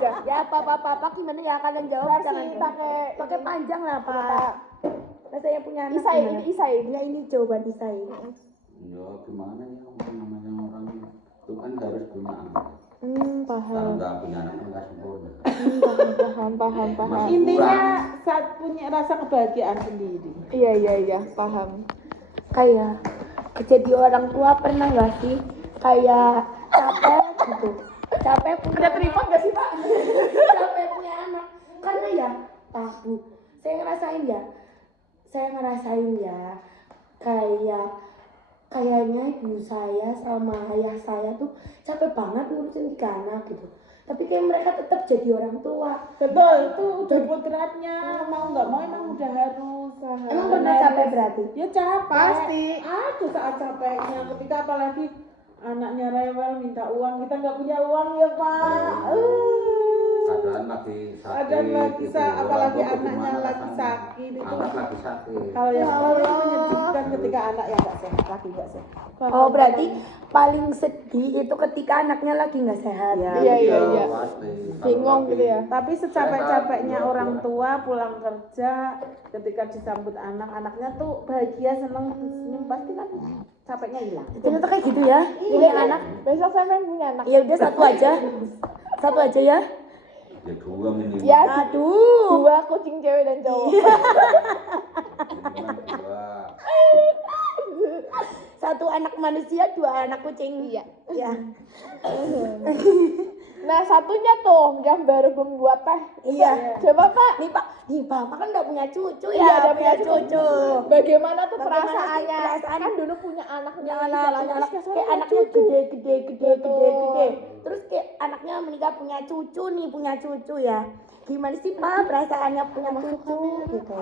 Ya papa gimana ya kalian jawab jangan pakai panjang lah Pak. Nah, saya punya anak. Isai. Ya ini jawaban Isai. Ya gimana ya namanya orang itu kan harus punya anak. Paham. Kalau nggak punya anak kan nggak sempurna. Paham. Intinya saat punya rasa kebahagiaan sendiri. Iya, paham. Kayak jadi orang tua pernah nggak sih kayak capek gitu, capek punya Ada tripod nggak sih Pak? capek punya anak karena ya tahu saya ngerasain ya kayaknya ibu saya sama ayah saya tuh capek banget ngurusin 3 anak gitu, tapi kayak mereka tetap jadi orang tua. Betul, itu udah kodratnya. Mau nggak mau emang udah harus. Emang pernah capek berarti? Ya capek. Pasti. Ada saat capeknya. Ketika apalagi anaknya rewel minta uang, kita nggak punya uang ya Pak. Keadaan lagi sakit. Apalagi anaknya lagi sakit itu. Anak lagi sakit. Kalau yang paling menyedihkan ketika anak yang nggak sehat, lagi nggak sehat. Oh berarti paling sedih itu ketika anaknya lagi nggak sehat. Iya. Pasti. Bingung gitu ya. Tapi secapek-capeknya orang tua pulang kerja, ketika disambut anaknya tuh bahagia, seneng, senyum, pasti kan capeknya hilang. Ternyata kayak gitu ya, punya anak. Besok saya pengen punya anak. Ya udah satu aja ya. Ya 2 minimal. Ya, Aduh. 2 kucing cewek dan cowok. Minimal 2. 1 anak manusia, 2 anak kucing. Iya. Ya. Nah, satunya tuh yang baru membuat teh. Iya. Coba Pak, Nih Bapak kan udah punya cucu Iya, ya, udah punya punya cucu. bagaimana tuh Bagaimana sih perasaannya? perasaan? Kan dulu punya anak, Punya anak, kayak anaknya gede. Terus kayak anaknya menikah punya cucu ya. Gimana sih Pak perasaannya punya cucu gitu?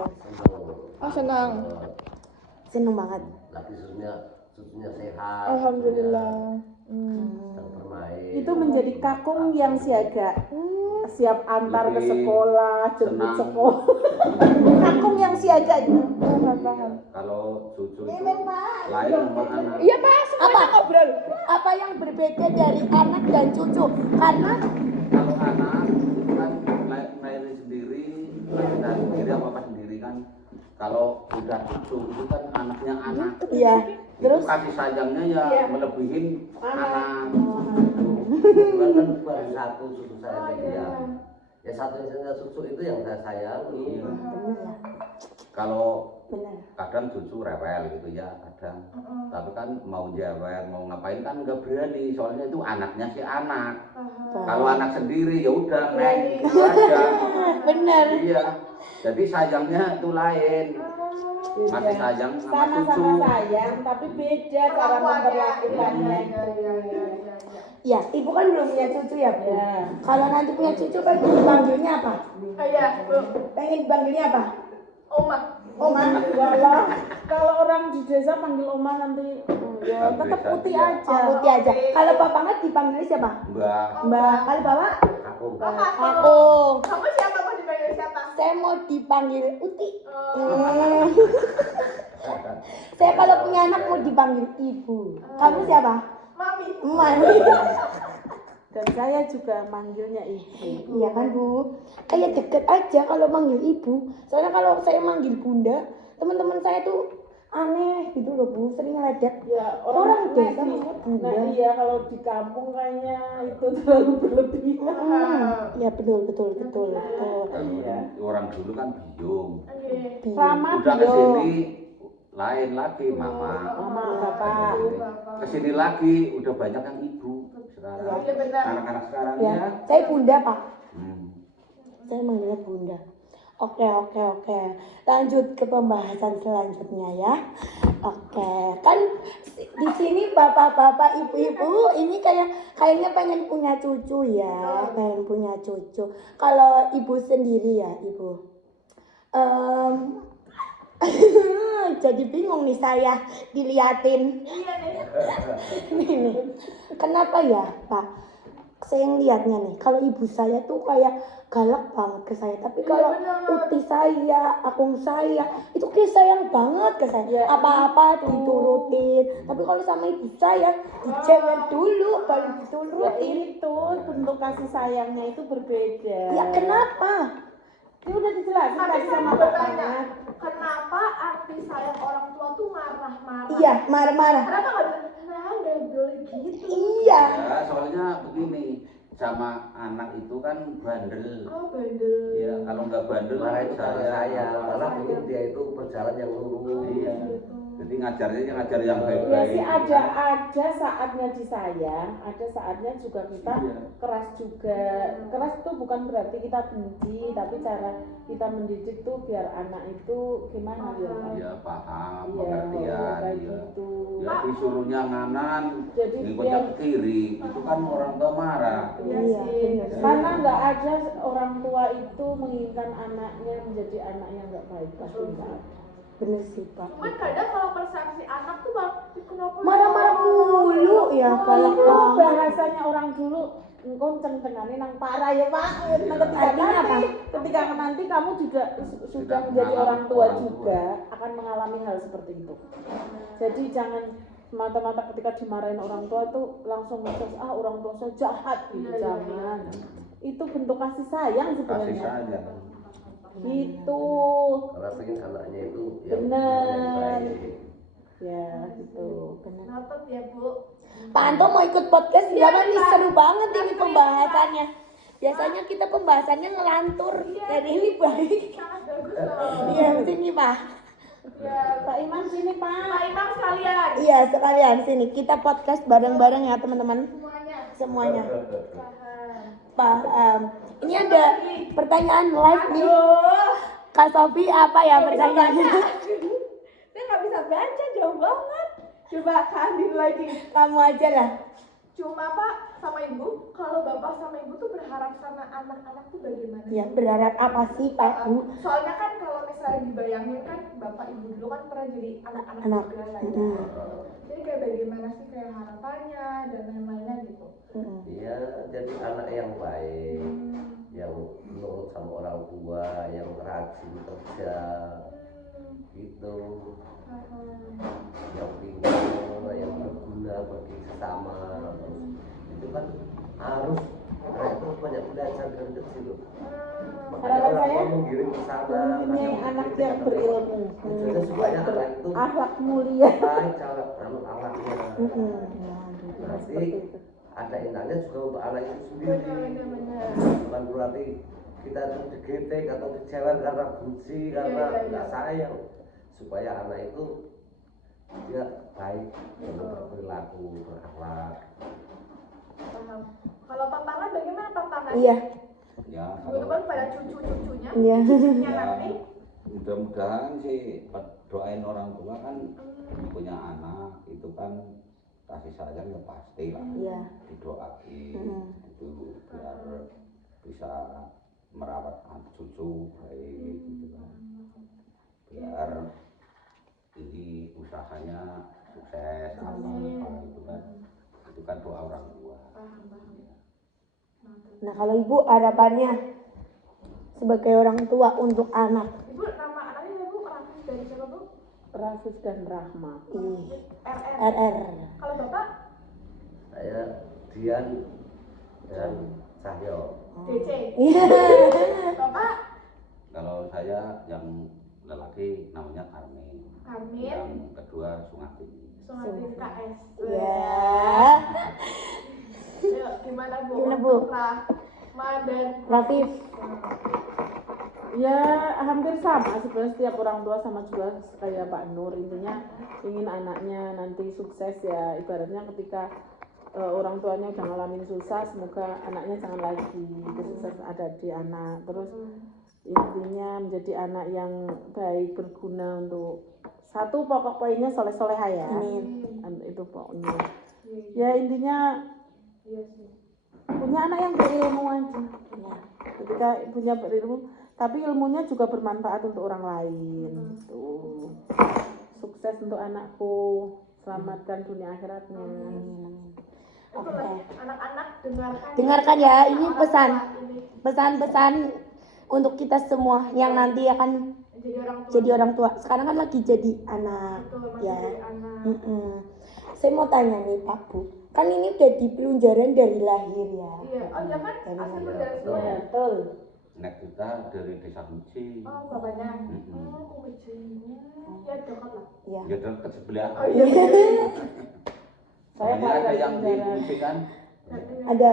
Oh, senang. Seneng banget. Lagi susunya sehat. Alhamdulillah. Dan bermain. Itu menjadi kakung yang siaga, siap antar ke sekolah, jemput Senang. sekolah. Kakung yang siaga itu. Paham. Kalau cucu itu lain sama anak. Iya Pak, semuanya ngobrol. Apa yang berbeda dari anak dan cucu? Karena Kalau anak kan lahir sendiri, apa sendiri kan. Kalau udah cucu itu kan anaknya anak. iya. Terus Itu kasih sayangnya ya melebihin anak. Kebetulan kan baru 1 susu saya tadi ya. Ya satu-satunya susu itu yang saya sayangi. bener ya. Kalau Bener. kadang cucu rewel gitu ya kadang. Tapi kan mau jawel mau ngapain kan nggak berani soalnya itu anaknya si anak. Kalau anak sendiri ya udah neng gitu aja. Bener. Iya. Jadi sayangnya itu lain. Masih sayang sama cucu. Sama-sama sayang, tapi beda cara memperlakukannya. Ya, ibu kan belum punya cucu ya, Bu. Ya. Kalau nanti punya cucu kan dipanggilnya apa? Iya, belum. Pengen dipanggilnya apa? Oma. Oma. Kalau orang di desa panggil oma nanti ya tetap putih aja. Oh, Putih aja. Kalau Bapak nggak dipanggilnya siapa? Mbak. Mbak. Kalau Bapak? Kakung. Aku. Kamu siapa mau dipanggil siapa? Saya mau dipanggil Uti. Saya kalau punya anak mau dipanggil Ibu. Kamu siapa? Mami. Mami. Dan saya juga manggilnya ibu. Iya kan Bu, kayak deket aja kalau manggil ibu. Soalnya kalau saya manggil bunda, teman-teman saya tuh aneh gitu loh Bu, sering ngeledek. Ya Orang desa di- manggil bunda. Nah iya kalau di kampung kayaknya itu terlalu berlebihan. Ya betul. Kan orang dulu kan bingung. Ramah Udah bio. kesini lain lagi mama. Mama, bapak. Kesini lagi udah banyak yang ibu sekarang. Iya benar. Anak-anak sekarang Ya, ya. saya bunda Pak. Hmm. Saya manggilnya bunda. Oke. Lanjut ke pembahasan selanjutnya ya. Oke, kan di sini bapak-bapak, ibu-ibu ini kayaknya pengen punya cucu ya, pengen punya cucu. Kalau ibu sendiri ya, ibu. Jadi bingung nih saya diliatin. Nih. Kenapa ya, Pak? saya lihatnya nih, kalau ibu saya tuh kayak galak banget ke saya, tapi Iya, kalau benar. uti saya, akung saya itu kayak sayang banget ke saya. Ya, Apa-apa diturutin. Tapi kalau sama ibu saya dicewer dulu baru Ya diturutin. itu bentuk kasih sayangnya itu berbeda. Ya kenapa? Ini udah dijelasin Tapi tadi saya sama mau bertanya, bapaknya. kenapa arti sayang orang tua tuh marah-marah? Iya, marah-marah. Kenapa nggak bilang, nah nggak boleh gitu? Iya. Ya, soalnya begini, sama anak itu kan bandel. Oh bandel. Ya, kalau nggak bandel Marah itu karena saya, karena Sayang. ingin dia itu berjalan yang lurus. Iya. Jadi ngajarnya ngajar yang Ya baik-baik. sih ada saatnya disayang, ada saatnya juga kita Iya. keras juga. Keras itu bukan berarti kita benci, tapi cara kita mendidik tuh biar anak itu gimana ya? Iya, paham, Iya, pengertian. kayak Iya. gitu. Ya disuruhnya nganan, Jadi ngikutnya biar ke kiri, itu kan orang tua marah. Iya Iya, sih. benar. karena nggak ada orang tua itu menginginkan anaknya menjadi anak yang nggak baik, pasti nggak ada. Bener sih, Pak. Cuman kadang kalau persepsi anak tuh bang, kenapa? Marah-marah mulu ya kalau Itu bahasanya orang dulu engkau ceng-cengane nang parah ya Pak. Nah, ketika nanti kamu juga sudah menjadi orang tua juga akan mengalami hal seperti itu. Jadi jangan semata-mata ketika dimarahin orang tua tuh langsung ngejudge orang tua saya jahat gitu. Iya, iya, Jangan. Itu bentuk kasih sayang Kasih sebenarnya. sayang. Gitu. Karena pengen anaknya itu Bener. baik. Ya, gitu. Notot ya bu. Pak Anto mau ikut podcast silakan nih, seru banget ini pembahasannya. Biasanya kita pembahasannya ngelantur. Jadi ini baik. Sangat bagus loh. Iya, sini Pak. Ya Pak Imam sini Pak. Pak Imam sekalian. Iya, sekalian sini kita podcast bareng-bareng ya teman-teman Semuanya. semuanya. Paham. Pak, ini ada pertanyaan live nih. Aduh. Kak Sofi apa ya pertanyaannya? Saya nggak bisa baca, jauh banget. Coba Kak Andin lagi. Kamu aja lah. Cuma Pak sama Ibu, kalau Bapak sama Ibu tuh berharap sama anak-anak tuh bagaimana? Ya, berharap apa sih Pak Bu? Soalnya kan kalau misalnya dibayangin kan Bapak Ibu dulu kan pernah jadi anak-anak Anak. juga lah ya. Mm-mm. Jadi kayak bagaimana sih kayak harapannya dan lain-lainnya gitu. Mm-mm. Iya, jadi anak yang baik, yang nurut sama orang tua, yang rajin kerja, gitu, yang pintar, yang berguna bagi sesama. Itu kan harus anak itu banyak belajar dari kecil loh. Makanya Harapan orang saya tua menggiring ke sana. mempunyai karena anak menggiring yang ke berilmu, tujuannya supaya anak itu akhlak mulia. baik cara akhlaknya. Mm-mm. Nanti ada inangnya juga untuk anak itu sendiri. Benar-benar. Bukan berarti kita tuh digetek atau kecewa karena benci, karena Iya, iya. nggak sayang. Supaya anak itu dia baik dalam berperilaku, berakhlak. Paham. Kalau tantangan bagaimana tantangan? Iya, Ya, Minggu depan kalau pada cucu-cucunya. iya. Cucunya ya, nanti. mudah-mudahan sih doain orang tua kan punya anak itu kan kasih sayang ya pasti lah, Iya. didoain itu biar bisa merawat cucu baik gitu kan, biar ini usahanya sukses apa itu kan doa orang tua. Nah, kalau Ibu harapannya sebagai orang tua untuk anak. Ibu nama anaknya ya Bu, Rafis dari siapa Bu? Rafis dan Rahma. RR. RR. Kalau Bapak Saya Dian dan Cahyo. DC. Iya. Bapak Kalau saya yang lelaki namanya Karmin, Amin. yang kedua Sungati. Sungatin KS. Ya. Ayo, gimana Bu? Gimana, Bu? Untuk Rahma dan Rafif. Ya hampir sama sebenarnya, setiap orang tua sama juga kayak Pak Nur, intinya ingin anaknya nanti sukses ya, ibaratnya ketika orang tuanya udah ngalamin susah, semoga anaknya jangan lagi kesuksesan ada di anak. Terus intinya menjadi anak yang baik, berguna untuk satu, pokok poinnya soleh-soleha ya. Amin. Itu pokoknya. Ya intinya iya sih. punya anak yang berilmu aja. Ya. Ketika punya berilmu, tapi ilmunya juga bermanfaat untuk orang lain. Tuh. Sukses untuk anakku, selamatkan dunia akhiratnya. Amin. Itulah anak-anak dengarkan. Dengarkan ya, ini Orang pesan. tua ini Pesan-pesan untuk kita semua yang nanti akan jadi orang tua. sekarang kan lagi jadi anak. Betul, masih Ya. jadi anak. Saya mau tanya nih Pak Bu, kan ini udah di pelunjaran dari lahir ya. Iya, oh ya kan Dari asli lahir. dari semua ya. Betul. Nek kita dari desa Kunci. Oh bapaknya. Mm-mm. Oh kecilnya. Ya dekat lah. Ya. Ya dekat sebelah. Oh iya. Saya Soalnya ada kelahiran yang di Kunjaran. Kunci kan. Ada.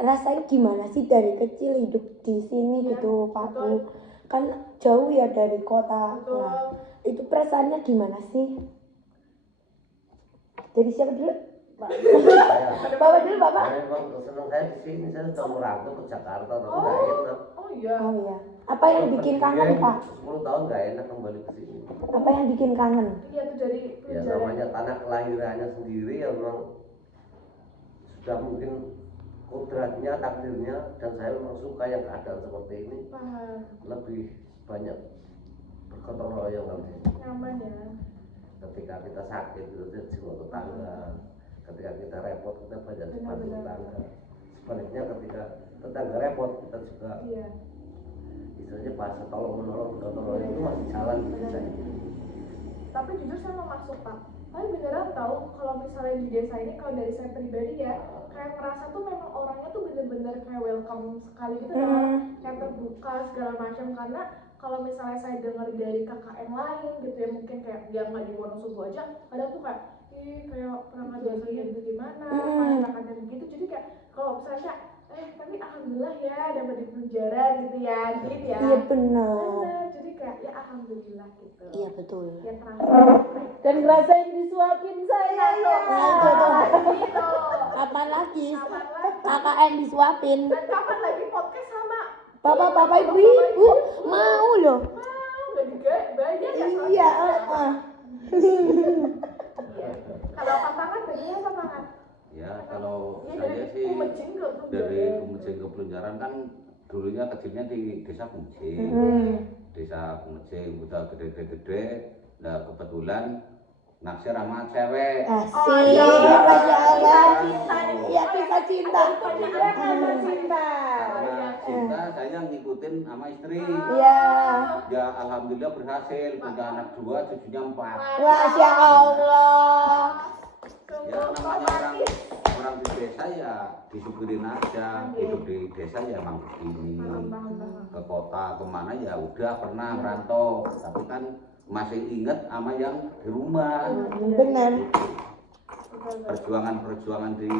Rasanya gimana sih dari kecil hidup di sini Iya, gitu Pak Bu? betul. Kan jauh ya dari kota. Betul. Nah, itu perasaannya gimana sih? Jadi siapa dulu? Saya Bapak dulu Bapak. memang senang saya di sini, saya sudah merantau ke Jakarta tapi nggak enak. Oh iya. Oh iya. Apa yang bikin kangen Pak? 10 tahun nggak enak kembali ke sini. Apa yang bikin kangen? Iya tuh dari Ya pelunjaran. namanya tanah kelahirannya sendiri ya memang sudah mungkin kodratnya, takdirnya, dan saya memang suka yang keadaan seperti ini. Paham. Lebih banyak bergotong royong nanti. Nyaman ya. Ketika kita sakit itu jiwa tetangga, ketika kita repot kita banyak bantu tetangga. Sebaliknya ketika tetangga repot kita juga Iya. istilahnya bahasa tolong menolong, gotong royong itu masih jalan di desa ini. Tapi jujur saya mau masuk Pak. Tapi beneran tahu kalau misalnya di desa ini kalau dari saya pribadi ya kayak ngerasa tuh memang orangnya tuh bener-bener kayak welcome sekali gitu kan, kayak terbuka segala macam. Karena kalau misalnya saya dengar dari KKN lain gitu ya mungkin kayak dia nggak di Wonosobo aja, kadang tuh kayak kayak perangkat desanya gitu gimana, masyarakatnya begitu. Jadi kayak kalau misalnya tapi alhamdulillah ya dapat di pelunjaran gitu ya, gitu ya. Iya benar. Bener, jadi kayak ya alhamdulillah gitu. Iya betul. Ya terasa. Dan ngerasain disuapin saya ya. Gitu. Kapan lagi? Kapan lagi? KKN disuapin. Dan kapan lagi podcast sama Bapak-bapak ibu-ibu mau loh. mau nggak bayar ya soalnya. Iya, Iya. Kalau papangan bagian apa papangan? Ya kalau Ya saya dari sih Kumejing ke dari Pelunjaran. Kumejing ke Pelunjaran kan dulunya kecilnya di desa Kumejing. Desa Kumejing udah gede-gede. Nah kebetulan naksir sama cewek. Asik, iya. Masya Allah. Cinta nih. Iya kita cinta. Karena cinta. Karena cinta saya ngikutin sama istri. Iya. Ya alhamdulillah berhasil punya anak 2, cucunya 4. Masya Allah. Ya namanya orang di desa ya disyukurin aja. Hidup di desa ya emang begini. Ke kota kemana ya udah pernah merantau, tapi kan masih inget sama yang di rumah. Benar. Perjuangan di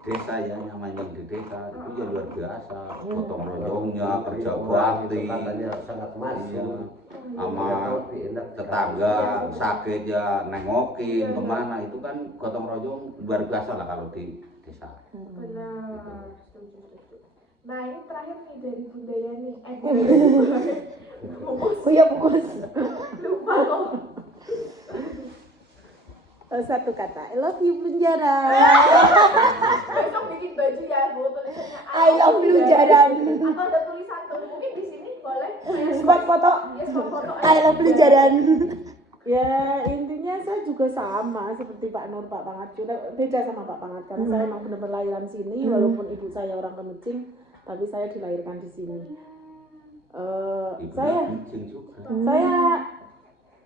desa ya, namanya yang di desa itu ya luar biasa. Gotong royongnya, kerja bakti, katanya sangat masuk. sama tetangga sakit ya nengokin kemana, itu kan gotong royong luar biasa lah kalau di desa. Benar, setuju. Nah ini terakhir nih dari Bunda Yani. Oh ya fokus. Lupa loh. Satu kata, I love you Pelunjaran. Besok bikin baju ya Bu, tulisannya I love Pelunjaran. Atau ada tulisan tuh mungkin di sini boleh. Spot foto. Ya spot foto. I love Pelunjaran. Ya intinya saya juga sama seperti Pak Nur, Pak Pangat, beda sama Pak Pangat karena saya memang benar-benar lahiran sini walaupun ibu saya orang Kumejing, tapi saya dilahirkan di sini. Saya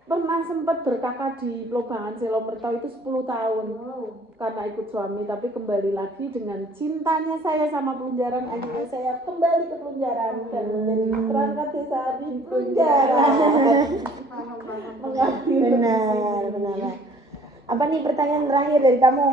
pernah sempat berkakak di Plobangan Selomerta itu 10 tahun karena ikut suami, tapi kembali lagi dengan cintanya saya sama Pelunjaran, akhirnya saya kembali ke Pelunjaran dan menjadi perangkat desa di Pelunjaran. Mengabdi untuk di sini. Benar. Apa nih pertanyaan terakhir dari kamu?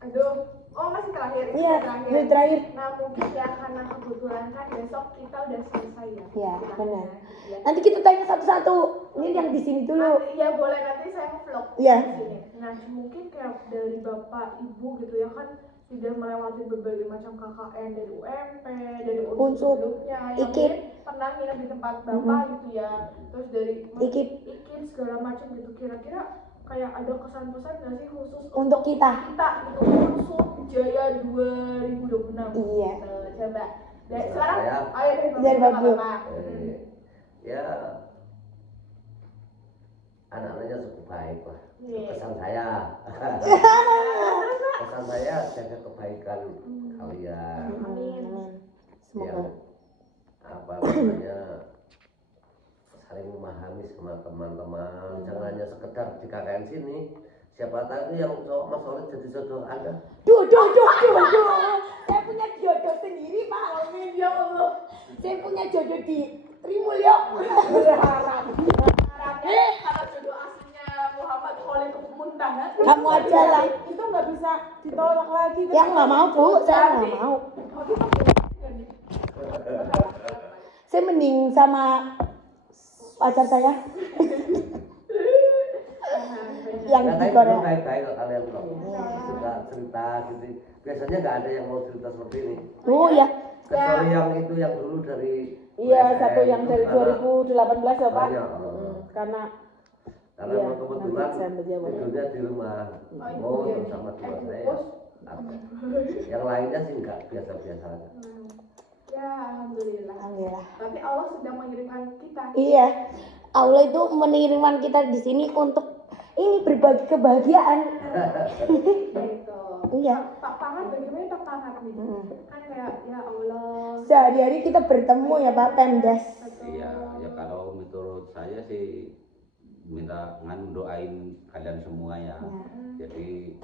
Aduh, oh masih terakhir. Ini Iya, ini terakhir. Nah mungkin ya karena kebetulan kan besok kita udah selesai ya. Iya, benar. Ya. Nanti kita tanya satu-satu. Ini yang di sini dulu. Iya boleh, nanti saya vlog Iya. di sini. Nah mungkin kayak dari bapak ibu gitu ya kan sudah melewati berbagai macam KKN dari UMP, dari Unsur, sebelumnya, yang IKIP. mungkin pernah nginep di tempat bapak gitu ya. Terus dari IKIP. segala macam gitu. Kira-kira kayak ada kesan-pesan nggak sih khusus Untuk kita. gitu Unsur Jaya 2026? Iya. Coba. Dari sekarang, Saya. ayo dari Dari Bapak. Bapak. Ya anak-anaknya cukup baik lah. Iya. Pesan saya, pesan saya jaga kebaikan kalian. Amin. Yang Semoga. apa namanya saling memahami sama teman-teman. Jangan hanya sekedar di KKN sini. Siapa tahu yang cowok Mas Orit jadi jodoh Anda. Duh. Saya punya jodoh sendiri, Pak. Amin ya Allah. Saya punya jodoh di Trimulyo. Berharap. Kalau jodoh aslinya Muhammad Khalid Muntaha. Kamu aja lah. Itu nggak bisa ditolak lagi. Yang nggak mau, Bu. Saya nggak mau. Saya mending sama pacar saya yang Nah, di itu Korea. baik-baik kok kalian kok. Suka cerita gitu. Biasanya nggak ada yang mau cerita seperti ini. Oh ya. Kecuali yang itu yang dulu dari Iya, USN satu yang itu dari karena 2018 ya Pak. banyak, Karena karena iya, kebetulan nanti saya menjawab. tidurnya di rumah Oh, iya. bersama dua saya. Bungkus. Yang lainnya sih nggak biasa-biasa aja. Ya, alhamdulillah. Alhamdulillah. Berarti Allah sedang mengirimkan kita. Iya. Allah itu mengirimkan kita di sini untuk ini berbagi kebahagiaan. Gitu. Iya. Pak Pangan bagaimana Pak Pangan nih? Kan kayak ya Allah. Sehari-hari kita bertemu ya Pak Pemdas. Iya, ya kalau menurut saya sih minta doain kalian semua ya. Jadi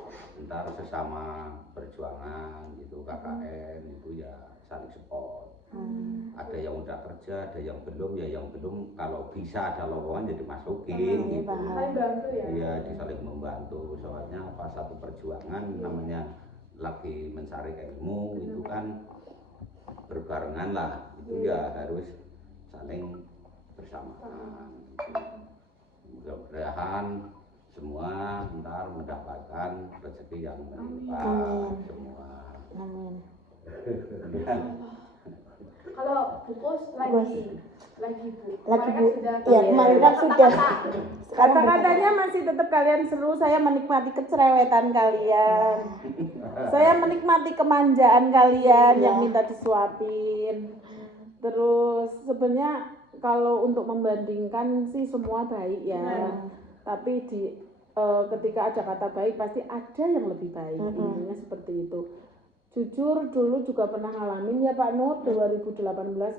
ntar sesama perjuangan gitu KKN itu ya saling support. Ada yang udah kerja, ada yang belum, ya yang belum kalau bisa ada lowongan jadi masukin gitu. Saling bantu ya. Iya, disaling membantu. Soalnya apa satu perjuangan namanya lagi mencari ilmu itu kan berbarengan lah. Itu ya harus saling bersamaan. Mudah-mudahan semua ntar mendapatkan rezeki yang berlimpah semua. Amin. Kalau Bungkus lagi Bu. Lagi, Kemarin Bu. kan sudah Iya, kemarin kan sudah. kata-kata. Sekarang Kata-katanya masih tetap kalian seru, saya menikmati kecerewetan kalian. Saya menikmati kemanjaan kalian yang minta disuapin. Terus sebenarnya kalau untuk membandingkan sih semua baik ya. Tapi ketika ada kata baik pasti ada yang lebih baik. Intinya seperti itu. Jujur dulu juga pernah ngalamin ya Pak Nur 2018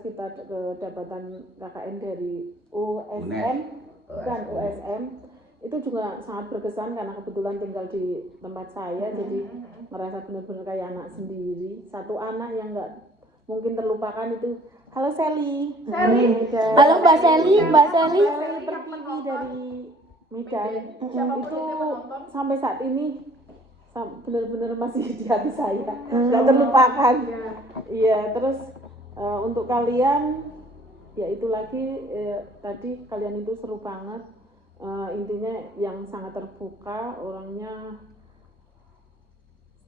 kita kedapatan KKN dari USM bukan USM itu juga sangat berkesan karena kebetulan tinggal di tempat saya jadi merasa benar-benar kayak anak sendiri. Satu anak yang nggak mungkin terlupakan itu halo Sally. Halo Mbak Sally, Mbak Sally. Terpilih dari Medan Siapapun itu yang menonton. sampai saat ini benar-benar masih di hati saya nggak terlupakan. Iya, terus untuk kalian ya itu lagi tadi kalian itu seru banget. Intinya yang sangat terbuka, orangnya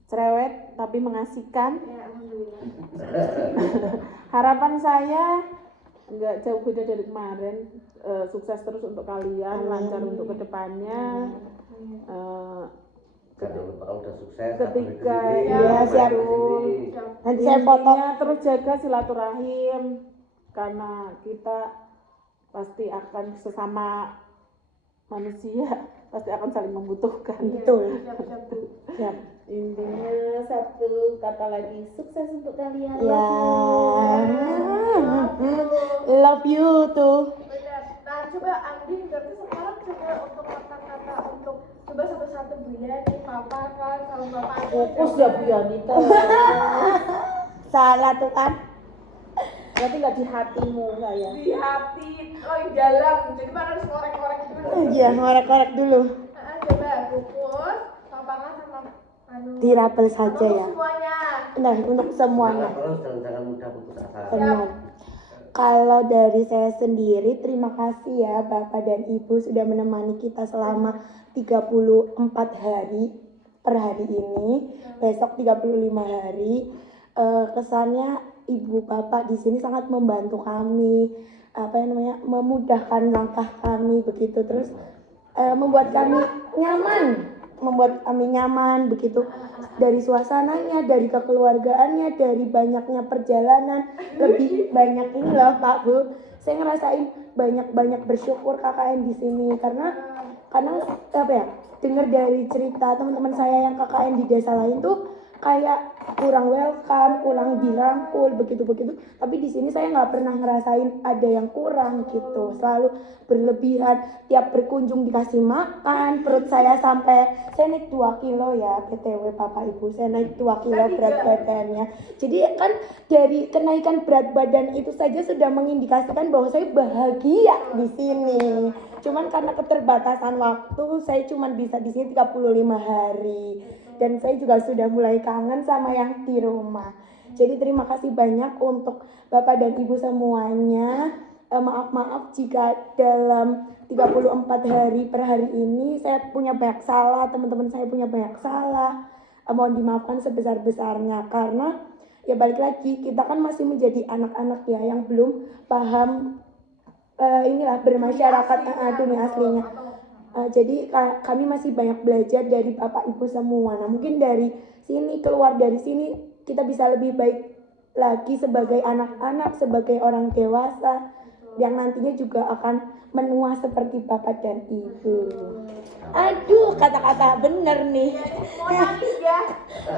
cerewet tapi mengasihkan. Ya, alhamdulillah. Harapan saya nggak jauh beda dari kemarin, sukses terus untuk kalian, lancar untuk kedepannya. Jangan lupa kalau udah sukses Ketika ya, siap. Nanti saya foto. intinya terus jaga silaturahim karena kita pasti akan sesama manusia pasti akan saling membutuhkan. Betul. Siap-siap Bu. Siap. Intinya satu kata lagi, sukses untuk kalian. Ya. Love you tuh. Benar. Nah, coba Andi berarti sekarang coba untuk kata-kata untuk coba satu-satu Bu ya nih Papa kan sama Bapak Andi. Fokus ya Bu Yanita. Salah tuh kan. Berarti nggak di hatimu saya. Di hati, oh di dalam. Jadi mana harus ngorek-ngorek dulu. Iya, ngorek-ngorek dulu. Coba Bungkus, Papa kan sama Anu. Dirapel saja Untuk ya. semuanya. Nah, untuk semuanya. terus jangan mudah putus asa. Benar. Kalau dari saya sendiri, terima kasih ya Bapak dan Ibu sudah menemani kita selama 34 hari per hari ini. Besok 35 hari. Kesannya Ibu Bapak di sini sangat membantu kami, memudahkan langkah kami begitu, terus membuat kami nyaman begitu, dari suasananya, dari kekeluargaannya, dari banyaknya perjalanan, lebih banyak ini loh Pak Bu, saya ngerasain banyak bersyukur KKN di sini karena karena apa ya, dengar dari cerita teman-teman saya yang KKN di desa lain tuh kayak kurang welcome, kurang dirangkul begitu. Tapi di sini saya nggak pernah ngerasain ada yang kurang gitu. Selalu berlebihan. Tiap berkunjung dikasih makan. Perut saya sampai saya naik 2 kilo ya, PTW Bapak Ibu. Saya naik 2 kilo berat badannya. Jadi kan dari kenaikan berat badan itu saja sudah mengindikasikan bahwa saya bahagia di sini. Cuman karena keterbatasan waktu, saya cuman bisa di sini 35 hari. Dan saya juga sudah mulai kangen sama yang di rumah. Jadi terima kasih banyak untuk Bapak dan Ibu semuanya. Maaf jika dalam 34 hari per hari ini saya punya banyak salah, teman-teman saya punya banyak salah. Mohon dimaafkan sebesar-besarnya karena ya balik lagi kita kan masih menjadi anak-anak ya yang belum paham inilah bermasyarakat dunia aslinya. Jadi kami masih banyak belajar dari Bapak Ibu semua. Nah mungkin dari sini, keluar dari sini kita bisa lebih baik lagi sebagai anak-anak, sebagai orang dewasa yang nantinya juga akan menua seperti Bapak dan Ibu. Aduh, kata-kata bener nih. Mau nangis ya?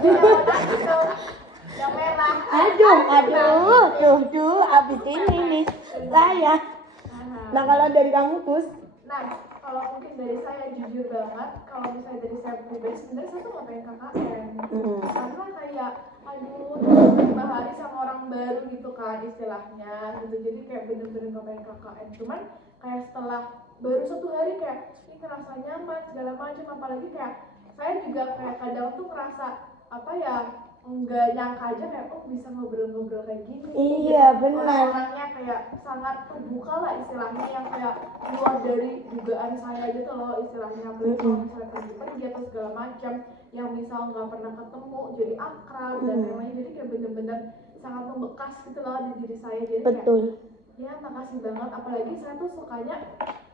Mau nangis dong. Yang merah. Aduh, abis ini nih saya. Nah kalau dari kamu Gus? Nah, kalau mungkin dari saya jujur banget, kalau misalnya dari saya pribadi sebenarnya saya tuh nggak pengen KKN, karena kayak aduh bahari sama orang baru gitu kan istilahnya, gitu. Jadi kayak bener-bener nggak pengen KKN. Cuman kayak setelah baru 1 hari kayak ini ngerasa nyaman segala macam, apalagi kayak saya juga kayak kadang tuh ngerasa apa ya, nggak nyangka aja kayak bisa ngobrol-ngobrol kayak gini. Iya benar. Orang-orangnya kayak sangat terbuka lah istilahnya, yang kayak luar dari dugaan saya gitu loh istilahnya. Kalau misalnya pergi atau segala macam, yang misal nggak pernah ketemu jadi akrab dan lain-lain, jadi kayak bener-bener sangat membekas gitu loh di diri saya. Jadi Betul. kayak ya makasih banget, apalagi saya tuh sukanya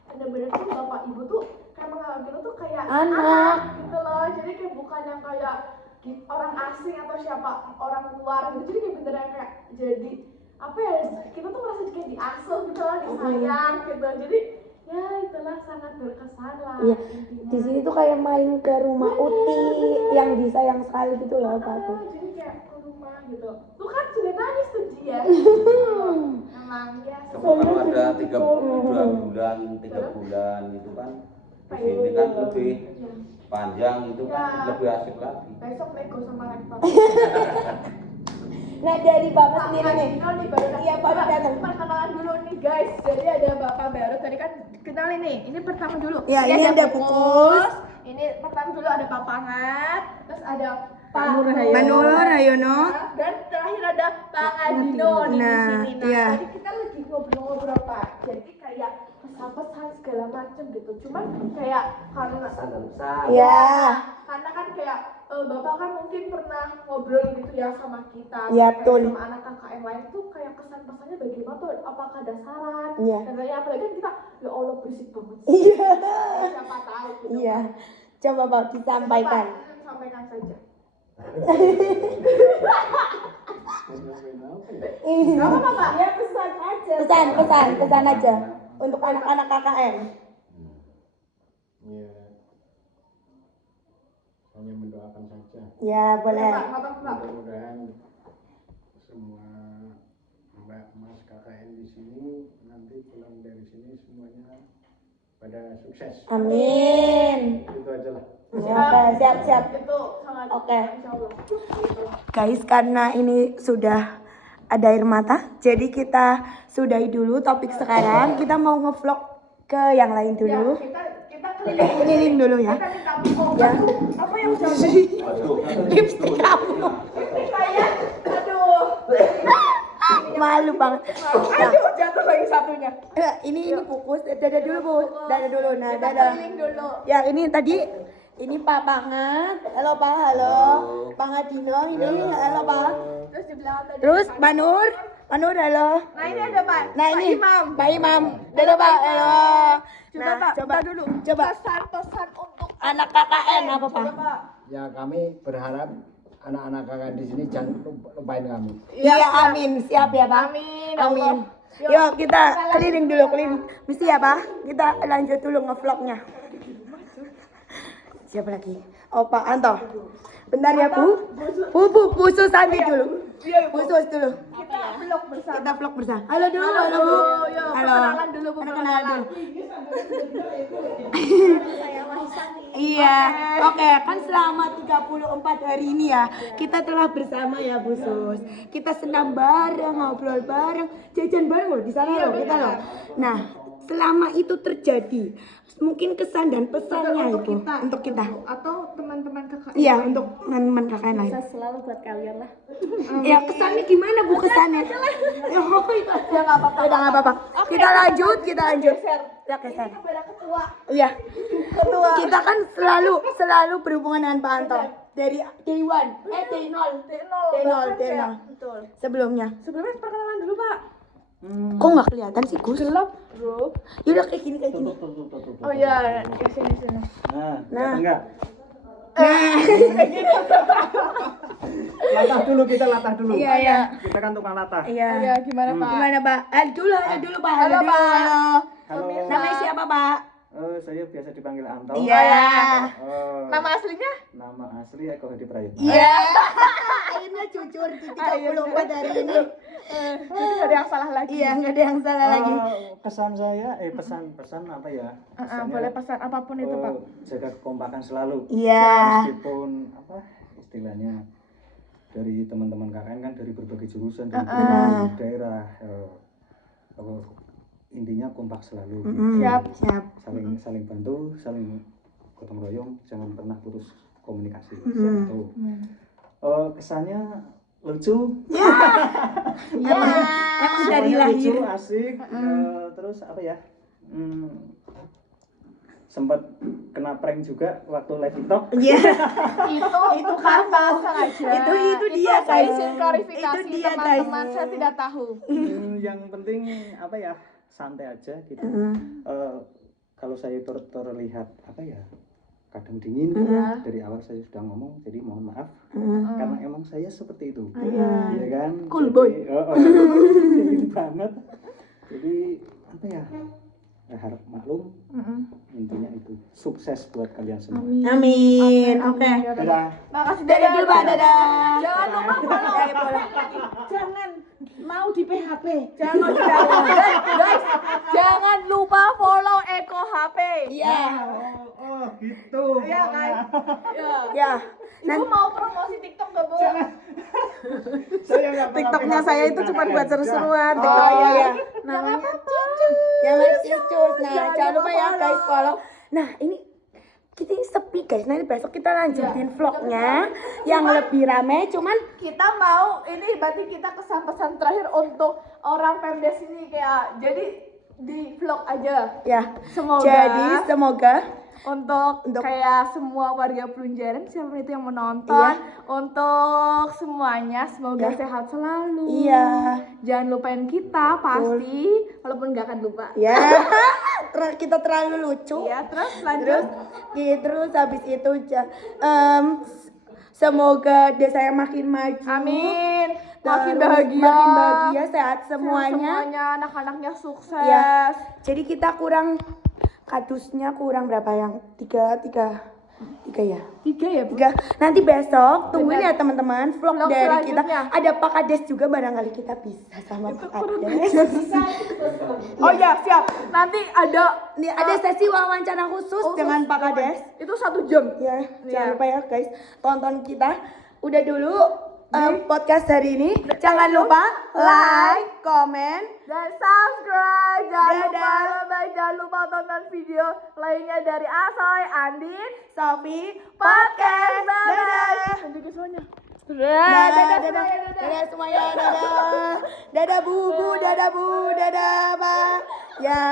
bener-bener tuh Bapak Ibu tuh kayak menganggap kita tuh kayak anak gitu loh. Jadi kayak bukan yang kayak orang asing atau siapa orang luar gitu. Jadi kayak beneran kayak jadi apa ya, kita tuh merasa kayak diasuh gitu loh, disayang gitu. Jadi ya itulah sangat berkesan lah. Iya. Di sini tuh kayak main ke rumah Uti yang disayang sekali gitu loh Pak. Jadi kayak ke rumah gitu. Tuh kan sudah nangis tuh dia. Emang ya. Coba kalau ada 3 bulan gitu kan, di sini kan lebih panjang itu kan lebih asik lagi. Besok nego sama rektor. Nah dari Bapak sendiri nih. Iya, baru datang. Perkenalan dulu nih guys. Jadi ada Bapak baru tadi kan kenalin nih. Ini pertama dulu. Ya, ini ada Pukus. Ini pertama dulu ada Pak Pangat, terus ada Pak Manur Hayono. dan terakhir ada Pak Adino nih di sini. Nah, iya. tadi kita lagi ngobrol-ngobrol Pak. Jadi kayak pesan-pesan segala macam gitu. Cuman kayak karena Iya. karena kan kayak Bapak kan mungkin pernah ngobrol gitu ya sama kita, Iya, kayak betul. sama anak KKN lain tuh kayak kesan pesannya bagaimana tuh, apakah ada saran? Iya. Dan lainnya, apalagi kan kita ya Allah berisik banget. Iya. Siapa tahu gitu. Iya. Coba Pak disampaikan. Pak, sampaikan saja. Gak apa-apa Pak. Ya pesan aja. Pesan aja untuk anak-anak KKN. Ya, hanya mendoakan saja. Ya boleh. Pak, apa Pak? Mudah-mudahan semua Mbak Mas KKN di sini nanti pulang dari sini semuanya pada sukses. Amin. Itu aja lah. Oke, siap. Itu sangat Oke. insyaallah. Guys, karena ini sudah ada air mata, jadi kita sudahi dulu topik sekarang. Kita mau ngevlog ke yang lain dulu. Ya, kita Keliling dulu ya. Kita minta oh, Ya. apa yang jatuh? Lipstick kamu. Kayak aduh. Malu banget. Aduh, jatuh lagi satunya. Ini Pukus. Dada dulu, Bu. Dada dulu. Nah, Kita dada. keliling dulu. Ya, ini tadi ini Pak Pangat. Halo Pak, halo. Pak Adino ini. Halo Pak. Terus di belakang tadi. Terus Pak Nur, halo. Nah, ini ada Pak. Nah, Pak ini Imam. Pak Imam. Dadah Pak, halo. Coba Nah, Pak, coba dulu. Coba Pesan-pesan untuk anak KKN apa Pak? Coba Pak. Ya kami berharap anak-anak KKN di sini jangan lupain kami. Iya, amin. Siap ya Pak. Amin. Amin. Yuk kita keliling dulu, keliling. Mesti ya Pak. Kita lanjut dulu ngevlognya. Siapa lagi? Oh Pak Anto. Bentar ya Bu. Bu sus nanti dulu. Bu sus dulu. Kita vlog bersama. Halo dulu, halo Bu. Halo. Kenalan dulu Bu. Kenalan dulu. Iya, oke kan selama 34 hari ini ya kita telah bersama ya Bu Sus. Kita senam bareng, ngobrol bareng, jajan bareng loh di sana loh kita loh. Nah, selama itu terjadi, mungkin kesan dan pesannya itu untuk kita. Atau teman-teman KKN. Iya, untuk teman-teman KKN lain. Selalu buat kalian lah. Ya kesannya gimana Bu kesannya? Oh, itu Ya nggak apa-apa. udah nggak apa-apa. Kita lanjut. Ya kesan. Iya. Kita kan selalu berhubungan dengan Pak Anto dari day 1, day 0. Day 0. Betul. Sebelumnya. Sebelumnya perkenalan dulu Pak. Kok nggak kelihatan sih Gus? Gelap bro. Yaudah kayak gini. Oh iya, sini. Nah. Enggak. Latah dulu. Iya. Kita kan tukang latah. Iya. Iya, gimana Pak? Gimana Pak? Dulu Pak. Halo, dulu. Pak. Halo. Namanya siapa Pak? Saya biasa dipanggil Anto. Iya. Nama aslinya? Nama asli Eko Hadi Prayitno. Iya. Akhirnya jujur di 34 hari ini. Jadi nggak ada yang salah lagi. Iya, nggak ada yang salah lagi. Kesan saya, pesan apa ya? Pesannya, Boleh pesan apapun itu Pak. jaga kekompakan selalu. Iya. Meskipun apa istilahnya dari teman-teman KKN kan dari berbagai jurusan, dari berbagai daerah. Intinya kompak selalu. Siap. Saling bantu, saling gotong royong, jangan pernah putus komunikasi. Gitu. Kesannya lucu. Emang dari Semuanya lahir. lucu, asik. Terus apa ya? Sempat kena prank juga waktu live TikTok. Iya. itu kamu sengaja. Itu dia Saya guys. izin klarifikasi Itu dia, guys. teman-teman, saya tidak tahu. Yang penting apa ya? Santai aja gitu. Kalau saya terlihat apa ya? Kadang dingin dari awal saya sudah ngomong, jadi mohon maaf karena emang saya seperti itu. Iya kan? Cool boy. Dingin banget. Jadi apa ya? Harap maklum. Intinya itu sukses buat kalian semua. Amin. Oke. Dadah. Makasih Dadah dulu Pak, dadah. Jangan lupa follow. Jangan mau di PHP. Jangan lupa follow Eko HP. Iya. Oh, gitu. Iya kan? Ya. Ibu mau promosi TikTok gak Bu? Saya nggak pernah TikToknya PHP saya di itu cuma KKN. buat seru-seruan. Oh TikToknya iya. namanya Ya Mas Cus. Nah, jangan lupa ya guys follow. Nah, ini kita ini sepi guys. Nanti besok kita lanjutin vlognya yang lebih rame. Cuman Kita mau ini berarti kita kesan-pesan terakhir untuk orang Pemdes ini kayak jadi di vlog aja. ya. Semoga Jadi semoga untuk kayak semua warga Plunjaran siapapun itu yang menonton, Iya. untuk semuanya semoga Ya. sehat selalu. Iya. Jangan lupain kita pasti, walaupun nggak akan lupa. ya kita terlalu lucu. Iya, terus lanjut. Terus habis itu semoga desa yang makin maju. Amin. Terus Makin bahagia. Makin bahagia, sehat semuanya. Semuanya anak-anaknya sukses. Ya. Jadi kita kadusnya kurang berapa yang? Tiga ya? 3 ya, Bu? 3. Nanti besok tungguin ya teman-teman vlog Vlog dari kita. selanjutnya. Ada Pak Kades juga barangkali kita bisa sama Pak Kades. Oh ya, siap. Nanti ada Nih ada sesi wawancara khusus dengan Pak Kades. itu 1 jam. Ya, jangan lupa ya guys, tonton kita. Udah dulu podcast hari ini. Jangan lupa like, comment, Dan subscribe. Jangan Dadah. lupa jangan lupa tonton video lainnya dari Asoy, Andin, Sophie, Podcast. Dadah. Tunjukin semuanya. Dadah semuanya, dadah. Dadah Bu, dadah Bu, dadah Pak. Ya.